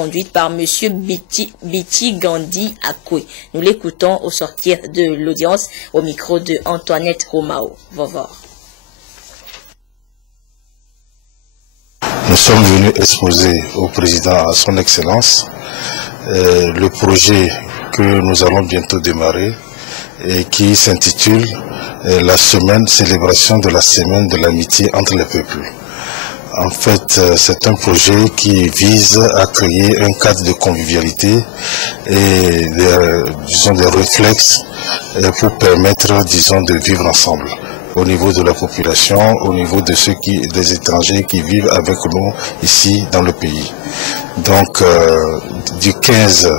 conduite par M. Biti Gandhi Akwe. Nous l'écoutons au sortir de l'audience au micro de Antoinette Romao. Vovor. Nous sommes venus exposer au président, à son excellence, le projet que nous allons bientôt démarrer et qui s'intitule la célébration de la semaine de l'amitié entre les peuples. En fait, c'est un projet qui vise à créer un cadre de convivialité et des réflexes pour permettre, de vivre ensemble au niveau de la population, au niveau de des étrangers qui vivent avec nous ici dans le pays. Donc, du 15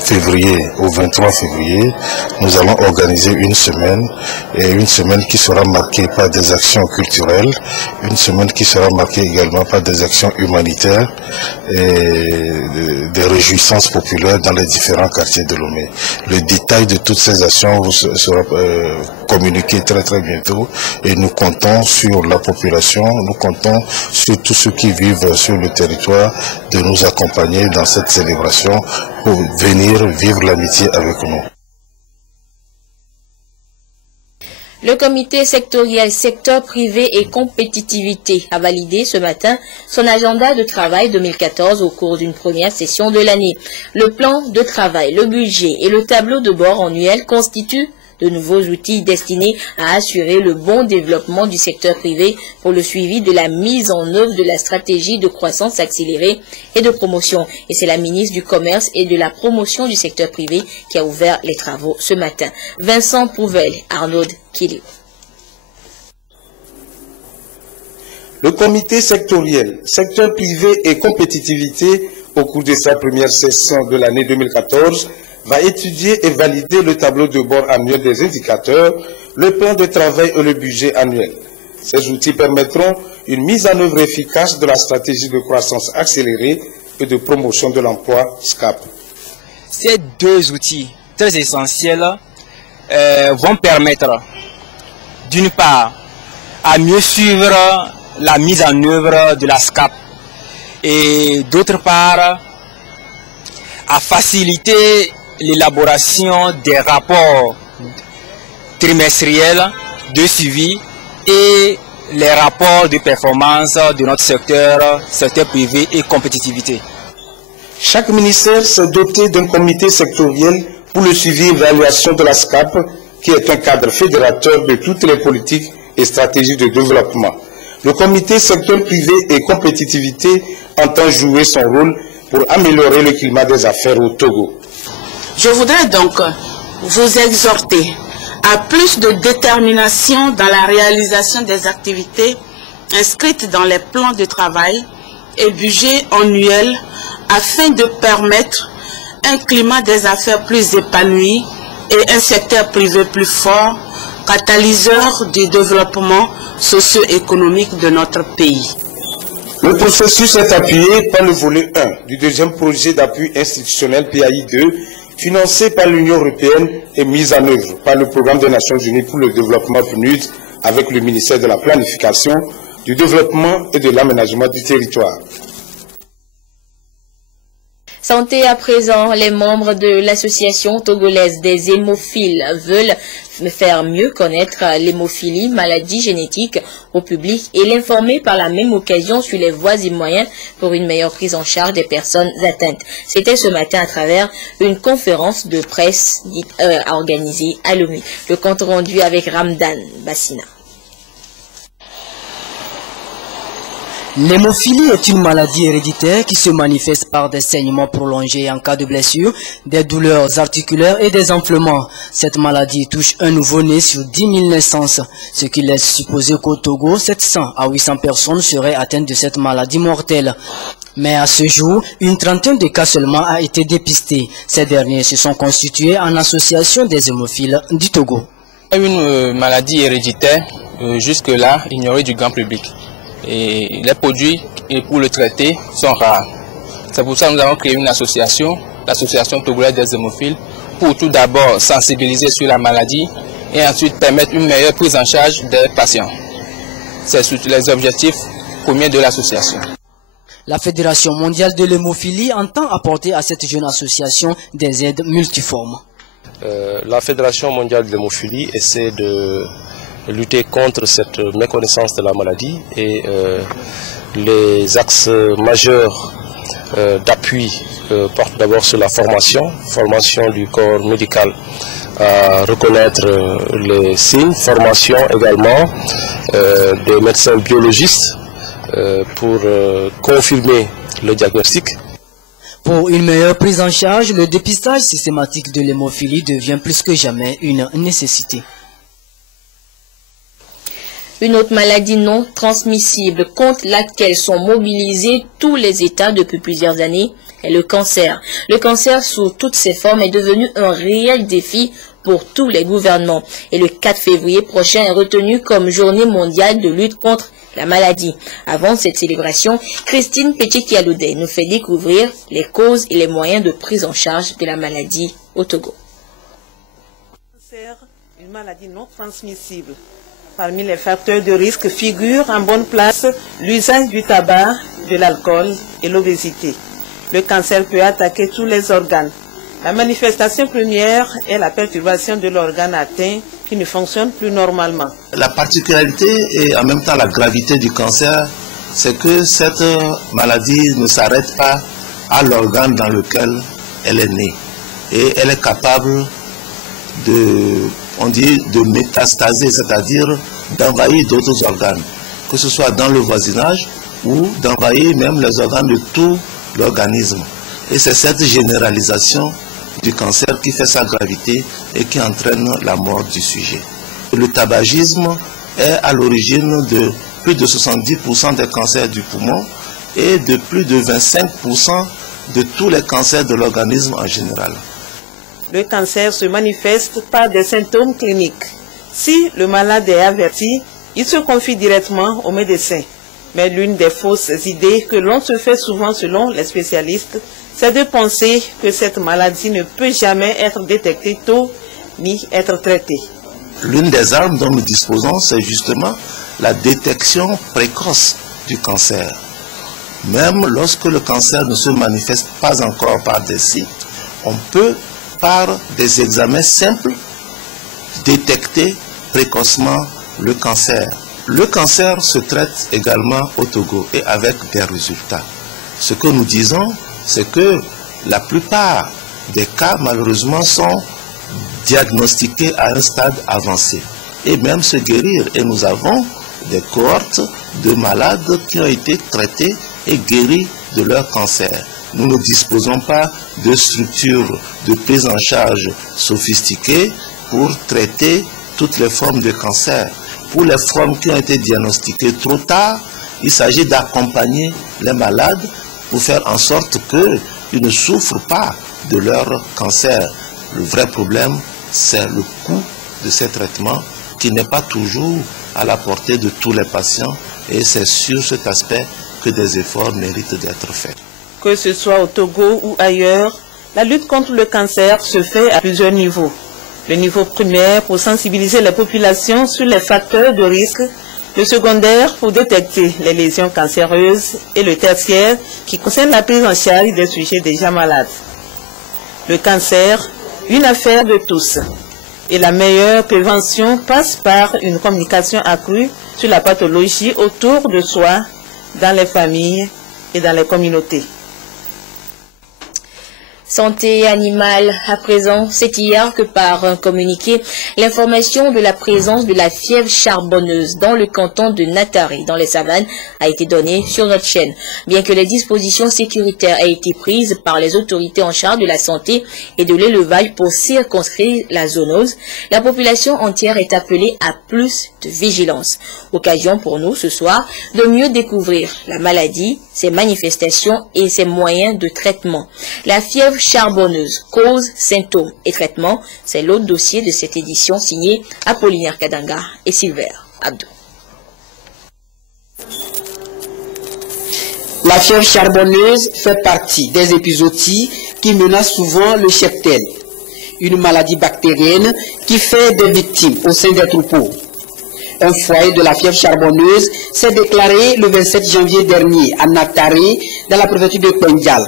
février au 23 février, nous allons organiser une semaine qui sera marquée par des actions culturelles, une semaine qui sera marquée également par des actions humanitaires et des réjouissances populaires dans les différents quartiers de Lomé. Le détail de toutes ces actions sera communiqué très très bientôt et nous comptons sur la population, nous comptons sur tous ceux qui vivent sur le territoire de nous accompagner dans cette célébration pour venir vivre l'amitié avec nous. Le comité sectoriel secteur privé et compétitivité a validé ce matin son agenda de travail 2014 au cours d'une première session de l'année. Le plan de travail, le budget et le tableau de bord annuel constituent de nouveaux outils destinés à assurer le bon développement du secteur privé pour le suivi de la mise en œuvre de la stratégie de croissance accélérée et de promotion. Et c'est la ministre du Commerce et de la promotion du secteur privé qui a ouvert les travaux ce matin. Vincent Pouvel, Arnaud Kilio. Le comité sectoriel, secteur privé et compétitivité, au cours de sa première session de l'année 2014, va étudier et valider le tableau de bord annuel des indicateurs, le plan de travail et le budget annuel. Ces outils permettront une mise en œuvre efficace de la stratégie de croissance accélérée et de promotion de l'emploi SCAP. Ces deux outils très essentiels vont permettre, d'une part, à mieux suivre la mise en œuvre de la SCAP et d'autre part, à faciliter l'élaboration des rapports trimestriels de suivi et les rapports de performance de notre secteur privé et compétitivité. Chaque ministère s'est doté d'un comité sectoriel pour le suivi et l'évaluation de la SCAP, qui est un cadre fédérateur de toutes les politiques et stratégies de développement. Le comité secteur privé et compétitivité entend jouer son rôle pour améliorer le climat des affaires au Togo. Je voudrais donc vous exhorter à plus de détermination dans la réalisation des activités inscrites dans les plans de travail et budget annuel afin de permettre un climat des affaires plus épanoui et un secteur privé plus fort, catalyseur du développement socio-économique de notre pays. Le processus est appuyé par le volet 1 du deuxième projet d'appui institutionnel PAI 2, financé par l'Union européenne et mis en œuvre par le Programme des Nations Unies pour le développement PNUD avec le ministère de la Planification, du Développement et de l'Aménagement du territoire. Santé à présent, les membres de l'association togolaise des hémophiles veulent faire mieux connaître l'hémophilie, maladie génétique, au public et l'informer par la même occasion sur les voies et moyens pour une meilleure prise en charge des personnes atteintes. C'était ce matin à travers une conférence de presse organisée à Lomé. Le compte rendu avec Ramdan Bassina. L'hémophilie est une maladie héréditaire qui se manifeste par des saignements prolongés en cas de blessure, des douleurs articulaires et des enflements. Cette maladie touche un nouveau-né sur 10 000 naissances, ce qui laisse supposer qu'au Togo, 700 à 800 personnes seraient atteintes de cette maladie mortelle. Mais à ce jour, une trentaine de cas seulement a été dépistés. Ces derniers se sont constitués en association des hémophiles du Togo. Une maladie héréditaire, jusque-là, ignorée du grand public. Et les produits pour le traiter sont rares. C'est pour ça que nous avons créé une association, l'association togolaise des hémophiles, pour tout d'abord sensibiliser sur la maladie et ensuite permettre une meilleure prise en charge des patients. C'est les objectifs premiers de l'association. La Fédération mondiale de l'hémophilie entend apporter à cette jeune association des aides multiformes. La Fédération mondiale de l'hémophilie essaie de lutter contre cette méconnaissance de la maladie et les axes majeurs d'appui portent d'abord sur la formation du corps médical à reconnaître les signes, formation également des médecins biologistes pour confirmer le diagnostic. Pour une meilleure prise en charge, le dépistage systématique de l'hémophilie devient plus que jamais une nécessité. Une autre maladie non transmissible contre laquelle sont mobilisés tous les États depuis plusieurs années est le cancer. Le cancer sous toutes ses formes est devenu un réel défi pour tous les gouvernements. Et le 4 février prochain est retenu comme journée mondiale de lutte contre la maladie. Avant cette célébration, Christine Petit-Kialoudé nous fait découvrir les causes et les moyens de prise en charge de la maladie au Togo. Le cancer, une maladie non transmissible. Parmi les facteurs de risque figurent en bonne place l'usage du tabac, de l'alcool et l'obésité. Le cancer peut attaquer tous les organes. La manifestation première est la perturbation de l'organe atteint qui ne fonctionne plus normalement. La particularité et en même temps la gravité du cancer, c'est que cette maladie ne s'arrête pas à l'organe dans lequel elle est née. Et elle est capable de métastaser, c'est-à-dire d'envahir d'autres organes, que ce soit dans le voisinage ou d'envahir même les organes de tout l'organisme. Et c'est cette généralisation du cancer qui fait sa gravité et qui entraîne la mort du sujet. Le tabagisme est à l'origine de plus de 70% des cancers du poumon et de plus de 25% de tous les cancers de l'organisme en général. Le cancer se manifeste par des symptômes cliniques. Si le malade est averti, il se confie directement au médecin. Mais l'une des fausses idées que l'on se fait souvent selon les spécialistes, c'est de penser que cette maladie ne peut jamais être détectée tôt ni être traitée. L'une des armes dont nous disposons, c'est justement la détection précoce du cancer. Même lorsque le cancer ne se manifeste pas encore par des signes, on peut, par des examens simples, détecter précocement le cancer. Le cancer se traite également au Togo et avec des résultats. Ce que nous disons, c'est que la plupart des cas, malheureusement, sont diagnostiqués à un stade avancé et même se guérir. Et nous avons des cohortes de malades qui ont été traités et guéris de leur cancer. Nous ne disposons pas de structures de prise en charge sophistiquées pour traiter toutes les formes de cancer. Pour les formes qui ont été diagnostiquées trop tard, il s'agit d'accompagner les malades pour faire en sorte qu'ils ne souffrent pas de leur cancer. Le vrai problème, c'est le coût de ces traitements qui n'est pas toujours à la portée de tous les patients et c'est sur cet aspect que des efforts méritent d'être faits. Que ce soit au Togo ou ailleurs, la lutte contre le cancer se fait à plusieurs niveaux. Le niveau primaire pour sensibiliser les populations sur les facteurs de risque, le secondaire pour détecter les lésions cancéreuses et le tertiaire qui concerne la prise en charge des sujets déjà malades. Le cancer, une affaire de tous. Et la meilleure prévention passe par une communication accrue sur la pathologie autour de soi, dans les familles et dans les communautés. Santé animale, à présent, c'est hier que par un communiqué, l'information de la présence de la fièvre charbonneuse dans le canton de Natari, dans les savanes, a été donnée sur notre chaîne. Bien que les dispositions sécuritaires aient été prises par les autorités en charge de la santé et de l'élevage pour circonscrire la zoonose, la population entière est appelée à plus de vigilance. Occasion pour nous, ce soir, de mieux découvrir la maladie, ses manifestations et ses moyens de traitement. La fièvre charbonneuse, cause, symptômes et traitements, c'est l'autre dossier de cette édition signée Apollinaire Kadanga et Silver Abdou. La fièvre charbonneuse fait partie des épizooties qui menacent souvent le cheptel, une maladie bactérienne qui fait des victimes au sein des troupeaux. Un foyer de la fièvre charbonneuse s'est déclaré le 27 janvier dernier à Nataré, dans la préfecture de Kwendial,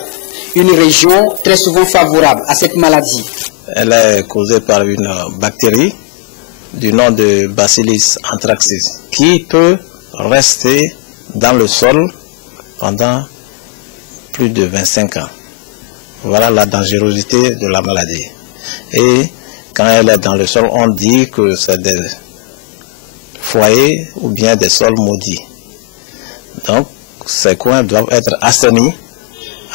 une région très souvent favorable à cette maladie. Elle est causée par une bactérie du nom de Bacillus anthracis qui peut rester dans le sol pendant plus de 25 ans. Voilà la dangerosité de la maladie. Et quand elle est dans le sol, on dit que c'est des foyers ou bien des sols maudits. Donc, ces coins doivent être assainis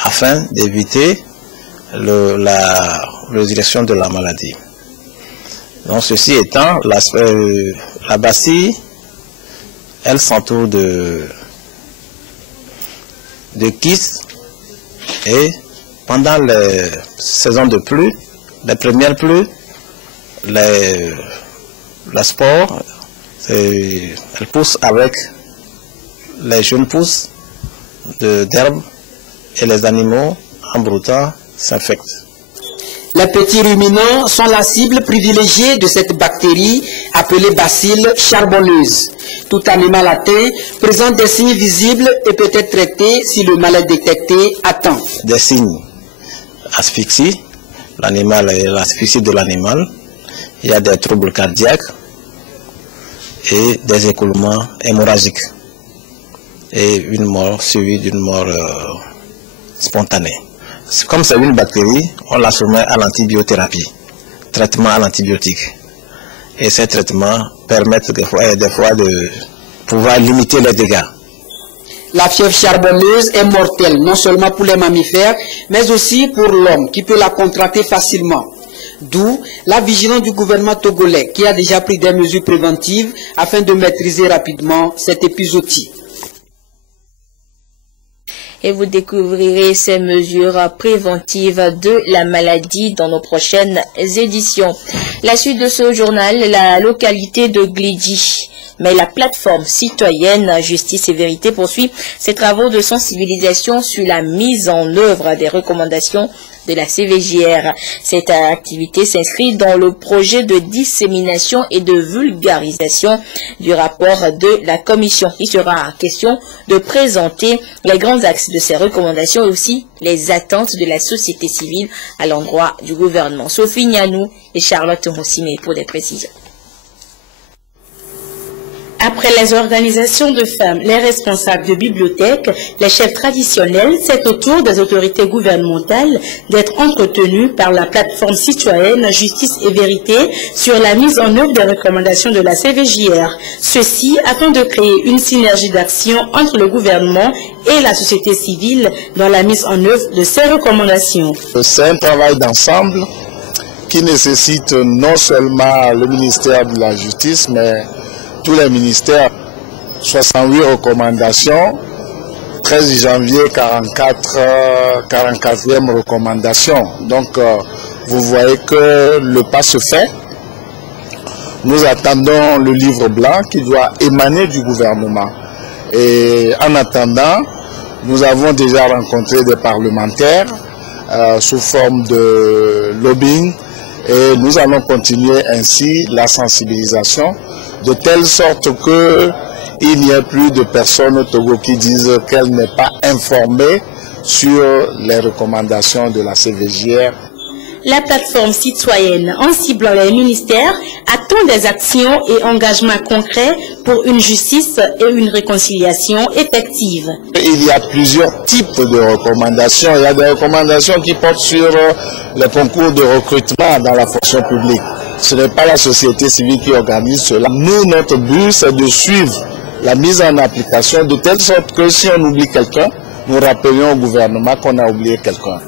afin d'éviter la résurrection de la maladie. Donc, ceci étant, la bacille, elle s'entoure de kystes et pendant les saisons de pluie, les premières pluies, la spore, elle pousse avec les jeunes pousses d'herbe et les animaux en broutant s'infectent. Les petits ruminants sont la cible privilégiée de cette bactérie appelée bacille charbonneuse. Tout animal atteint présente des signes visibles et peut être traité si le mal est détecté à temps. Des signes: asphyxie, l'asphyxie de l'animal, il y a des troubles cardiaques et des écoulements hémorragiques et une mort suivie d'une mort spontanée. Comme c'est une bactérie, on la soumet à l'antibiothérapie, traitement à l'antibiotique. Et ces traitements permettent des fois de pouvoir limiter les dégâts. La fièvre charbonneuse est mortelle, non seulement pour les mammifères, mais aussi pour l'homme, qui peut la contracter facilement. D'où la vigilance du gouvernement togolais, qui a déjà pris des mesures préventives afin de maîtriser rapidement cette épizootie. Et vous découvrirez ces mesures préventives de la maladie dans nos prochaines éditions. La suite de ce journal, la localité de Glidji. Mais la plateforme citoyenne Justice et Vérité poursuit ses travaux de sensibilisation sur la mise en œuvre des recommandations de la CVJR. Cette activité s'inscrit dans le projet de dissémination et de vulgarisation du rapport de la commission. Il sera question de présenter les grands axes de ces recommandations et aussi les attentes de la société civile à l'endroit du gouvernement. Sophie Nianou et Charlotte Rossime pour des précisions. Après les organisations de femmes, les responsables de bibliothèques, les chefs traditionnels, c'est au tour des autorités gouvernementales d'être entretenues par la plateforme citoyenne Justice et Vérité sur la mise en œuvre des recommandations de la CVJR. Ceci afin de créer une synergie d'action entre le gouvernement et la société civile dans la mise en œuvre de ces recommandations. C'est un travail d'ensemble qui nécessite non seulement le ministère de la Justice, mais tous les ministères. 68 recommandations, 13 janvier 44e recommandation. Donc vous voyez que le pas se fait. Nous attendons le livre blanc qui doit émaner du gouvernement. Et en attendant, nous avons déjà rencontré des parlementaires sous forme de lobbying et nous allons continuer ainsi la sensibilisation de telle sorte qu'il n'y ait plus de personnes au Togo qui disent qu'elle n'est pas informée sur les recommandations de la CVJR. La plateforme citoyenne, en ciblant les ministères, attend des actions et engagements concrets pour une justice et une réconciliation effective. Il y a plusieurs types de recommandations. Il y a des recommandations qui portent sur les concours de recrutement dans la fonction publique. Ce n'est pas la société civile qui organise cela. Nous, notre but, c'est de suivre la mise en application de telle sorte que si on oublie quelqu'un, nous rappelions au gouvernement qu'on a oublié quelqu'un.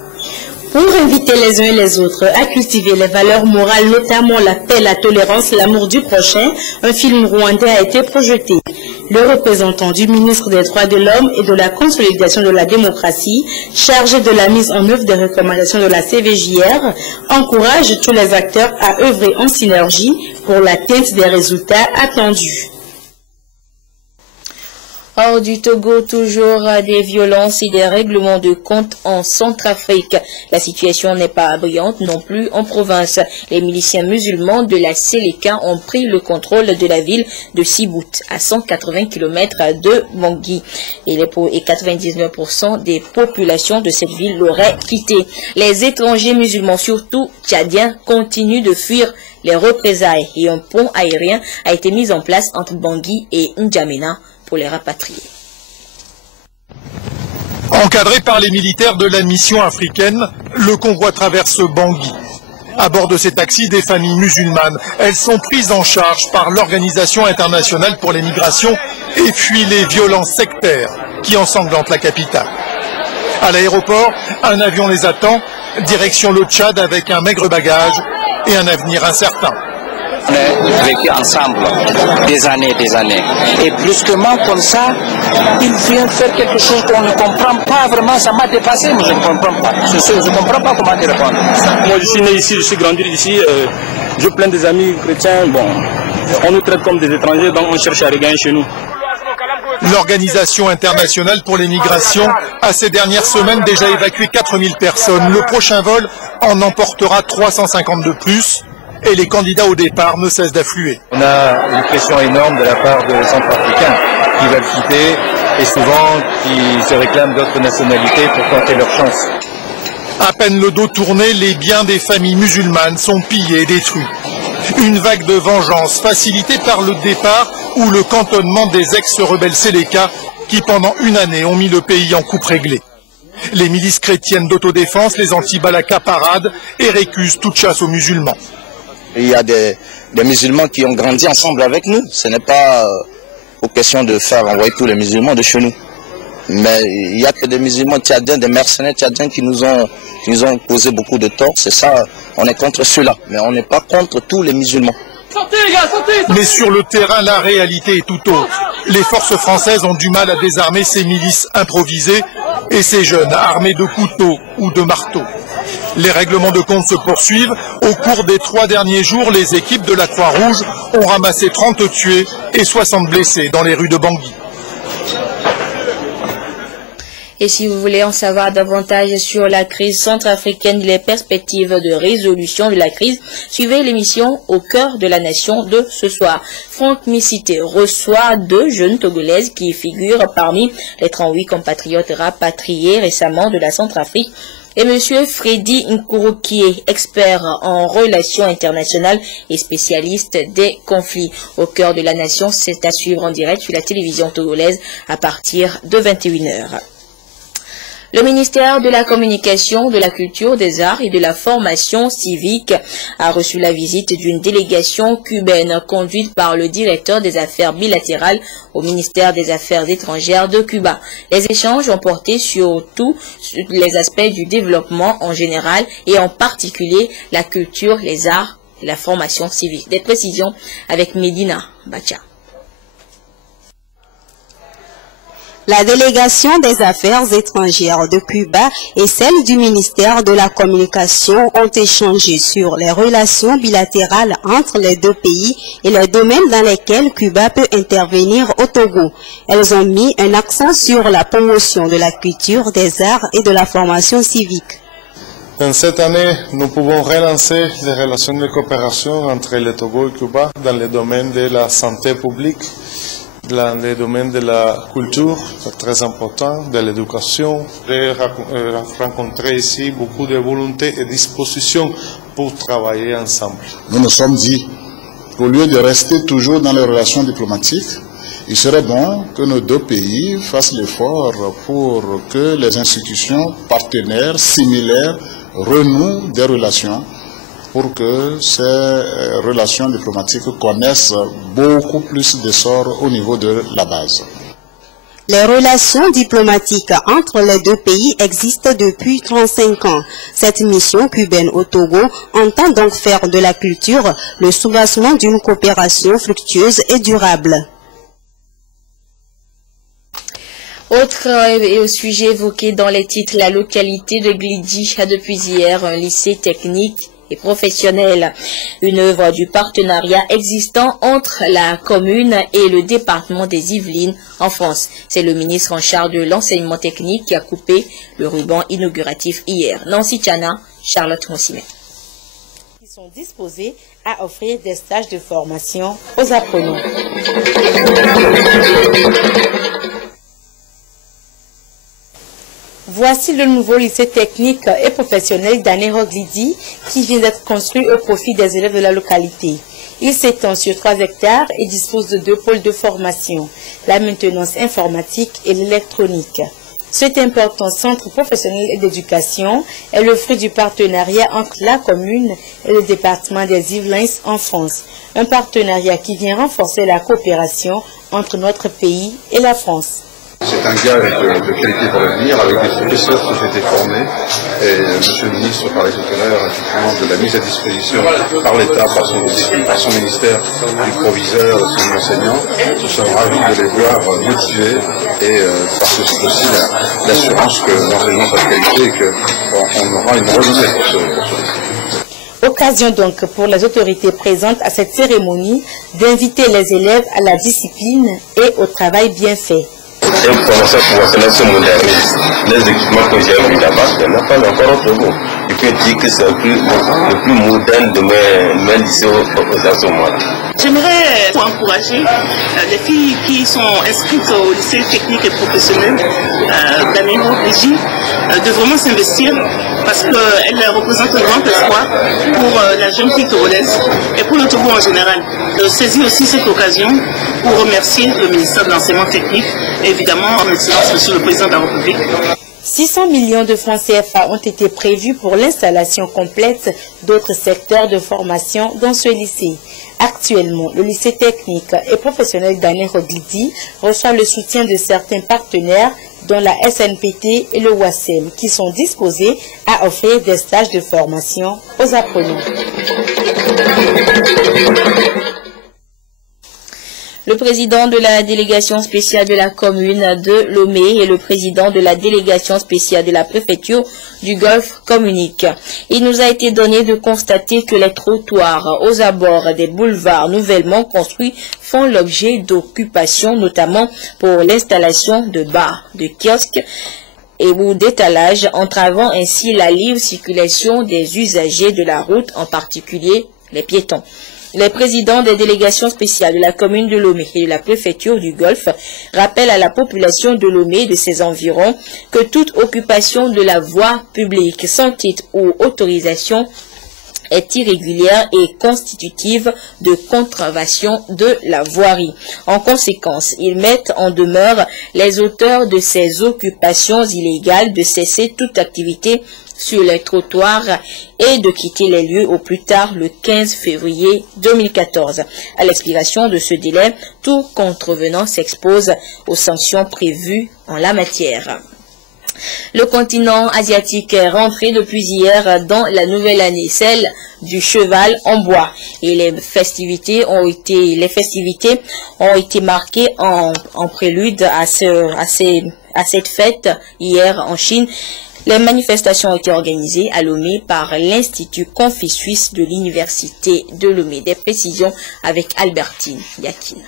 Pour inviter les uns et les autres à cultiver les valeurs morales, notamment la paix, la tolérance, l'amour du prochain, un film rwandais a été projeté. Le représentant du ministre des Droits de l'Homme et de la consolidation de la démocratie, chargé de la mise en œuvre des recommandations de la CVJR, encourage tous les acteurs à œuvrer en synergie pour l'atteinte des résultats attendus. Hors du Togo, toujours des violences et des règlements de compte en Centrafrique. La situation n'est pas brillante non plus en province. Les miliciens musulmans de la Séléka ont pris le contrôle de la ville de Sibout, à 180 km de Bangui. Et 99% des populations de cette ville l'auraient quitté. Les étrangers musulmans, surtout tchadiens, continuent de fuir les représailles et un pont aérien a été mis en place entre Bangui et N'Djamena pour les rapatrier. Encadré par les militaires de la mission africaine, le convoi traverse Bangui. À bord de ces taxis, des familles musulmanes. Elles sont prises en charge par l'Organisation internationale pour les migrations et fuient les violences sectaires qui ensanglantent la capitale. À l'aéroport, un avion les attend, direction le Tchad avec un maigre bagage et un avenir incertain. On a vécu ensemble des années. Et brusquement, comme ça, il vient faire quelque chose qu'on ne comprend pas vraiment. Ça m'a dépassé, mais je ne comprends pas. Je ne comprends pas comment te répondre. Moi, je suis né ici, je suis grandi ici. Je plains des amis chrétiens. Bon, on nous traite comme des étrangers, donc on cherche à regagner chez nous. L'Organisation internationale pour les migrations a ces dernières semaines déjà évacué 4000 personnes. Le prochain vol en emportera 350 de plus. Et les candidats au départ ne cessent d'affluer. On a une pression énorme de la part de Centrafricains qui veulent quitter et souvent qui se réclament d'autres nationalités pour tenter leur chance. À peine le dos tourné, les biens des familles musulmanes sont pillés et détruits. Une vague de vengeance facilitée par le départ ou le cantonnement des ex-rebelles Séléka qui pendant une année ont mis le pays en coupe réglée. Les milices chrétiennes d'autodéfense, les anti-Balaka paradent et récusent toute chasse aux musulmans. Il y a des musulmans qui ont grandi ensemble avec nous. Ce n'est pas aux question de faire envoyer tous les musulmans de chez nous. Mais il y a que des musulmans tchadiens, des mercenaires tchadiens qui nous ont causé beaucoup de tort. C'est ça, on est contre ceux-là. Mais on n'est pas contre tous les musulmans. Mais sur le terrain, la réalité est tout autre. Les forces françaises ont du mal à désarmer ces milices improvisées et ces jeunes armés de couteaux ou de marteaux. Les règlements de compte se poursuivent. Au cours des 3 derniers jours, les équipes de la Croix-Rouge ont ramassé 30 tués et 60 blessés dans les rues de Bangui. Et si vous voulez en savoir davantage sur la crise centrafricaine et les perspectives de résolution de la crise, suivez l'émission Au cœur de la nation de ce soir. Franck Missité reçoit 2 jeunes Togolaises qui figurent parmi les 38 compatriotes rapatriés récemment de la Centrafrique. Et M. Freddy Nkouroukié, expert en relations internationales et spécialiste des conflits. Au cœur de la nation, c'est à suivre en direct sur la télévision togolaise à partir de 21h. Le ministère de la Communication, de la Culture, des Arts et de la Formation civique a reçu la visite d'une délégation cubaine conduite par le directeur des affaires bilatérales au ministère des Affaires étrangères de Cuba. Les échanges ont porté surtout sur les aspects du développement en général et en particulier la culture, les arts et la formation civique. Des précisions avec Medina Bacha. La délégation des affaires étrangères de Cuba et celle du ministère de la Communication ont échangé sur les relations bilatérales entre les deux pays et les domaines dans lesquels Cuba peut intervenir au Togo. Elles ont mis un accent sur la promotion de la culture, des arts et de la formation civique. En cette année, nous pouvons relancer les relations de coopération entre le Togo et Cuba dans le domaine de la santé publique, dans le domaine de la culture, c'est très important, de l'éducation, et rencontrer ici beaucoup de volonté et disposition pour travailler ensemble. Nous nous sommes dit qu'au lieu de rester toujours dans les relations diplomatiques, il serait bon que nos deux pays fassent l'effort pour que les institutions partenaires similaires renouent des relations pour que ces relations diplomatiques connaissent beaucoup plus d'essor au niveau de la base. Les relations diplomatiques entre les deux pays existent depuis 35 ans. Cette mission cubaine au Togo entend donc faire de la culture le soubassement d'une coopération fructueuse et durable. Autre sujet évoqué dans les titres, la localité de Glidji a depuis hier un lycée technique et professionnels. Une œuvre du partenariat existant entre la commune et le département des Yvelines en France. C'est le ministre en charge de l'enseignement technique qui a coupé le ruban inauguratif hier. Nancy Tchana, Charlotte Moussimet. Ils sont disposés à offrir des stages de formation aux apprenants. Voici le nouveau lycée technique et professionnel d'Anéroglidi qui vient d'être construit au profit des élèves de la localité. Il s'étend sur 3 hectares et dispose de 2 pôles de formation, la maintenance informatique et l'électronique. Cet important centre professionnel et d'éducation est le fruit du partenariat entre la commune et le département des Yvelines en France. Un partenariat qui vient renforcer la coopération entre notre pays et la France. C'est un gage de qualité pour l'avenir avec des professeurs qui ont été formés. Et Monsieur le ministre parlait tout à l'heure effectivement de la mise à disposition par l'État, par son ministère, du proviseur, de ses enseignants. Nous sommes ravis de les voir motivés et parce que c'est aussi l'assurance que l'enseignement soit de qualité et qu'on aura une renommée pour ce lycée. Occasion donc pour les autorités présentes à cette cérémonie d'inviter les élèves à la discipline et au travail bien fait. Et pour commencer à pouvoir se moderniser. Les équipements que j'ai vus là-bas, ce n'est pas encore autre mot. Je peux dire que c'est le plus moderne de mes lycées à ce moment-là. J'aimerais encourager les filles qui sont inscrites au lycée technique et professionnel d'Anéroglidi de vraiment s'investir parce qu'elles représentent un grand espoir pour la jeune fille togolaise et pour le Togo en général. Je saisis aussi cette occasion pour remercier le ministère de l'enseignement technique et évidemment en excellence monsieur le président de la République. 600 millions de francs CFA ont été prévus pour l'installation complète d'autres secteurs de formation dans ce lycée. Actuellement, le lycée technique et professionnel d'Anéroglidi reçoit le soutien de certains partenaires dont la SNPT et le WASEM qui sont disposés à offrir des stages de formation aux apprenants. Le président de la délégation spéciale de la commune de Lomé et le président de la délégation spéciale de la préfecture du Golfe communiquent. Il nous a été donné de constater que les trottoirs aux abords des boulevards nouvellement construits font l'objet d'occupations, notamment pour l'installation de bars, de kiosques et ou d'étalages, entravant ainsi la libre circulation des usagers de la route, en particulier les piétons. Les présidents des délégations spéciales de la commune de Lomé et de la préfecture du Golfe rappellent à la population de Lomé et de ses environs que toute occupation de la voie publique sans titre ou autorisation est irrégulière et constitutive de contravention de la voirie. En conséquence, ils mettent en demeure les auteurs de ces occupations illégales de cesser toute activité sur les trottoirs et de quitter les lieux au plus tard le 15 février 2014. À l'expiration de ce délai, tout contrevenant s'expose aux sanctions prévues en la matière. Le continent asiatique est rentré depuis hier dans la nouvelle année, celle du cheval en bois. Et les festivités ont été marquées en prélude à cette fête hier en Chine. Les manifestations ont été organisées à Lomé par l'Institut Confucius de l'Université de Lomé. Des précisions avec Albertine Yakina.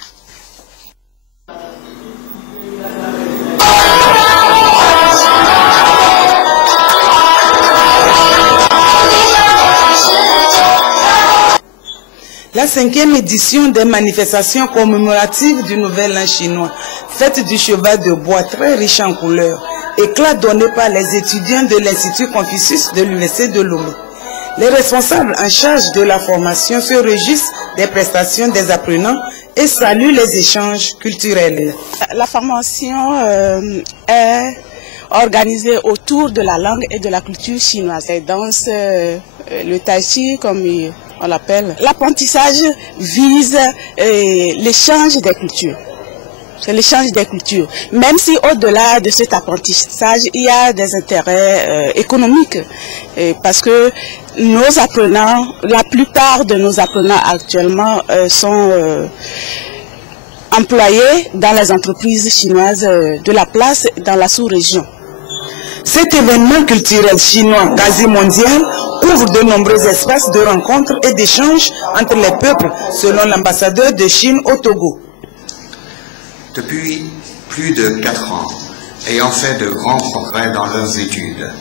La 5e édition des manifestations commémoratives du Nouvel An chinois, fête du cheval de bois très riche en couleurs, éclat donné par les étudiants de l'Institut Confucius de l'Université de Lomé. Les responsables en charge de la formation se réjouissent des prestations des apprenants et saluent les échanges culturels. La formation est organisée autour de la langue et de la culture chinoise. Les danses, le tai chi comme on l'appelle. L'apprentissage vise l'échange des cultures. C'est l'échange des cultures. Même si au-delà de cet apprentissage, il y a des intérêts économiques. Parce que nos apprenants, la plupart de nos apprenants actuellement sont employés dans les entreprises chinoises de la place dans la sous-région. Cet événement culturel chinois quasi mondial ouvre de nombreux espaces de rencontres et d'échanges entre les peuples, selon l'ambassadeur de Chine au Togo. Depuis plus de 4 ans, ayant fait de grands progrès dans leurs études,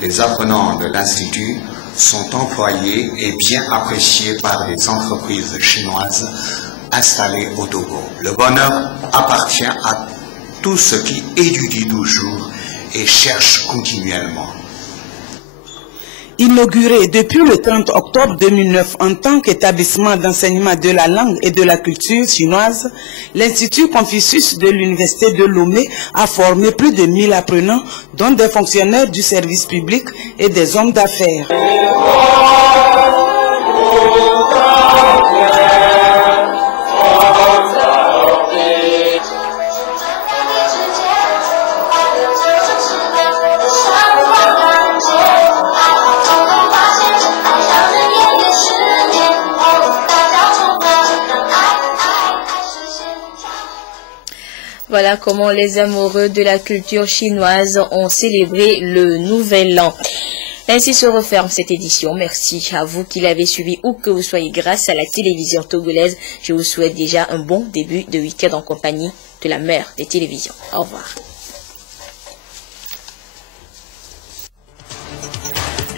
les apprenants de l'Institut sont employés et bien appréciés par des entreprises chinoises installées au Togo. Le bonheur appartient à tous ceux qui étudient toujours et cherchent continuellement. Inauguré depuis le 30 octobre 2009 en tant qu'établissement d'enseignement de la langue et de la culture chinoise, l'Institut Confucius de l'Université de Lomé a formé plus de 1000 apprenants, dont des fonctionnaires du service public et des hommes d'affaires. Voilà comment les amoureux de la culture chinoise ont célébré le Nouvel An. Ainsi se referme cette édition. Merci à vous qui l'avez suivi où que vous soyez grâce à la télévision togolaise. Je vous souhaite déjà un bon début de week-end en compagnie de la mère des télévisions. Au revoir.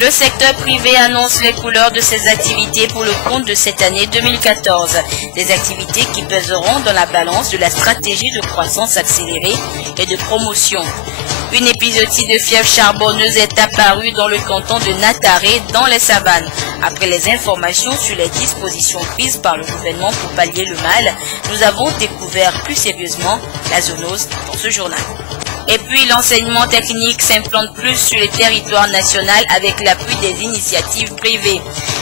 Le secteur privé annonce les couleurs de ses activités pour le compte de cette année 2014. Des activités qui pèseront dans la balance de la stratégie de croissance accélérée et de promotion. Une épizootie de fièvre charbonneuse est apparue dans le canton de Nataré, dans les savanes. Après les informations sur les dispositions prises par le gouvernement pour pallier le mal, nous avons découvert plus sérieusement la zoonose dans ce journal. Et puis l'enseignement technique s'implante plus sur le territoire national avec l'appui des initiatives privées.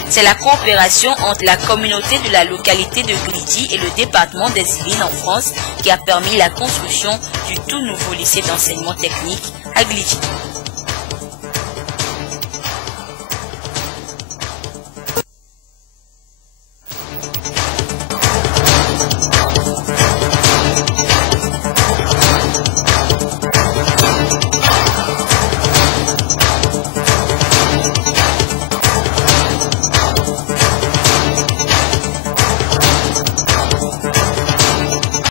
C'est la coopération entre la communauté de la localité de Glidi et le département des Yvelines en France qui a permis la construction du tout nouveau lycée d'enseignement technique à Glidi.